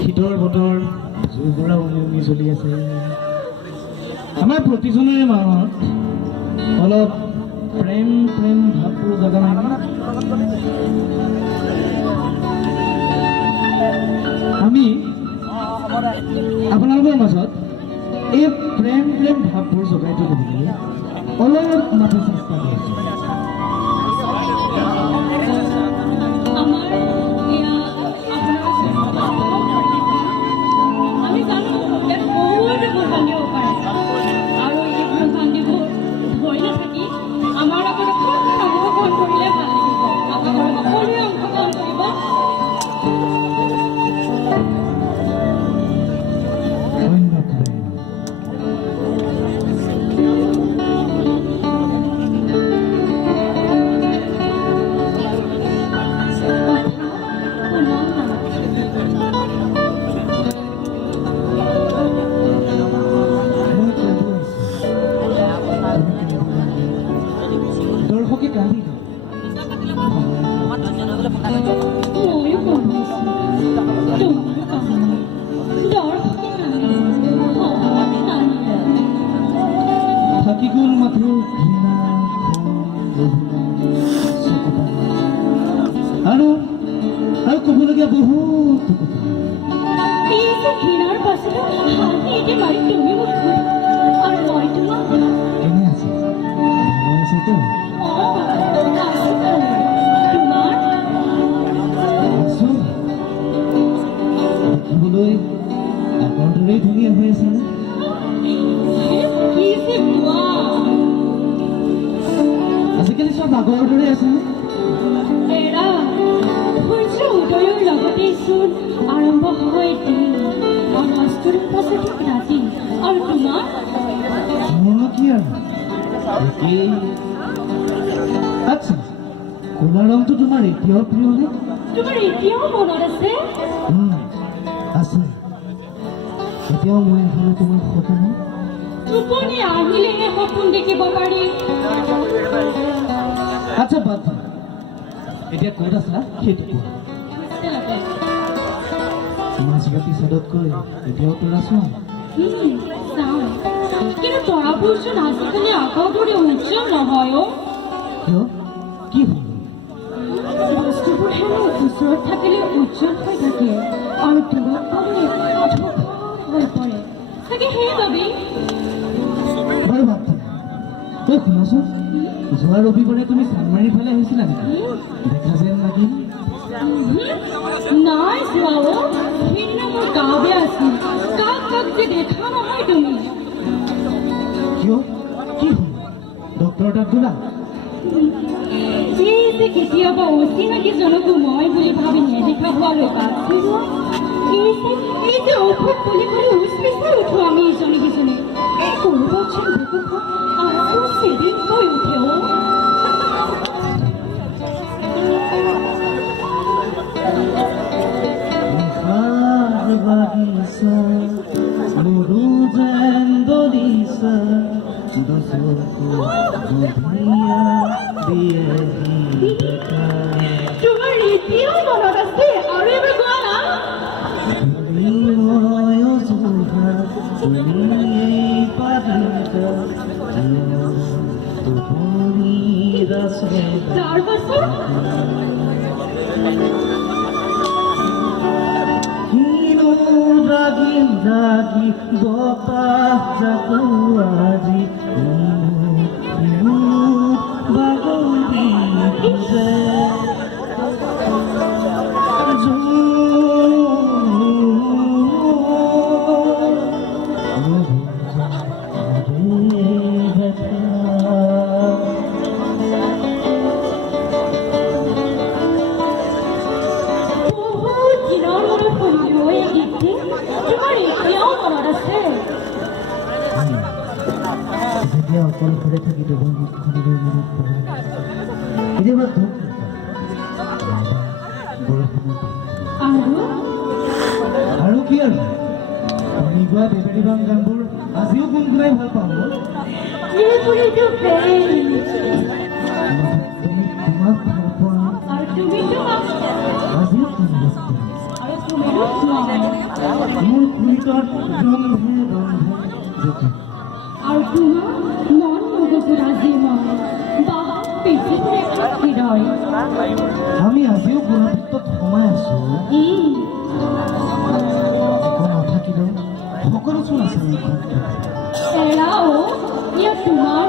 শীতৰ বতৰ জুইবোৰা উমি জ্বলি আছে আমাৰ প্ৰতিজনৰে মনত অলপ প্ৰেম ভাৱবোৰ জগা নাই আমি আপোনালোকৰ মাজত এই প্ৰেম ভাৱবোৰ জগাই তুলিবলৈ অলপ মাথা চেষ্টা কৰিছোঁ আৰু ক'বলগীয়া বহুত কেনে আছে ভালে আছে তো দেখিবলৈ আগৰ দৰেই ধুনীয়া হৈ আছে নে আজিকালি চব আগৰ দৰে আছে নে আৰম্ভ হয় দিন আৰু মাষ্টৰৰ পাছত ৰাতি আৰু তোমাৰ মোৰনো কি আৰু আচ্ছা ক'লা ৰংটো তোমাৰ এতিয়াও প্ৰিয় নে তোমাৰ এতিয়াও মনত আছে আছে এতিয়াও মই এখনো তোমাৰ সপোন টোপনি আহিলেহে সপোন দেখিব পাৰি আচ্ছা বাদ এতিয়া ক'ত আছা সেইটো কোৱা মাছবাতি চাদতকৈ এতিয়াও তৰা চোৱা কিন্তু তৰাবোৰচোন আজিকালি আগৰ দৰে উজ্জ্বল নহয় কিয় কি হ'ল বস্তুবোৰ হেনো ওচৰত থাকিলে উজ্জ্বল হৈ থাকে আৰু দূৰত গ'লে হৈ পৰে চাগে সেইবাবেই বাৰু বাদ তই শুনাচোন যোৱা ৰবিবাৰে তুমি চানমাৰীৰ ফালে আহিছিলা নেকি দেখা যেন লাগিল নাই যোৱা সেইদিনা মোৰ গা বেয়া আছিল কাক যে দেখা নহয় তুমি কিয় কি হ'ল ডক্টৰৰ তাত গ'লা এই যে কেতিয়াবা অচিনাকিজনকো মই বুলি ভাবি নেদেখা হোৱা লোক আছিল এই যে ঔষধ বুলি ক'লে উচপিচাই উঠো আমি ইজনে সিজনে কোনোবাচোন বুকুখন আৰু চেদিন হৈ উঠে তোমাৰ এতিয়াও মনত আছে আৰু এবাৰ কোৱা না তাৰপাছত ৰাগি বতাহ জাগো আজি বাগৰি বুজে যেতিয়া অকলশৰে থাকি তোমাৰ মুখখনলৈ মনত পৰে কেতিয়াবা দুখ আৰু কি আৰু তুমি গোৱা বেবেৰী বাং গানবোৰ আজিও গুণগুণাই ভাল পাওঁ তুমি তোমাক ভাল পোৱা আৰু তুমিতো আজিও অনুভৱ কৰিম আৰু তুমিৰো নহয় মোৰ ভিতৰত ৰন্ধে ৰন্ধে জেঠে আৰু তোমাৰ মন মগজুত আজি মই বাহ পৃথিৱীৰ এখন হৃদয় আমি আজিও গুণাতীতত সোমাই আছো একো নাথাকিলেও সকলোচোন আছে এইখন এৰাও ইয়াত তোমাৰ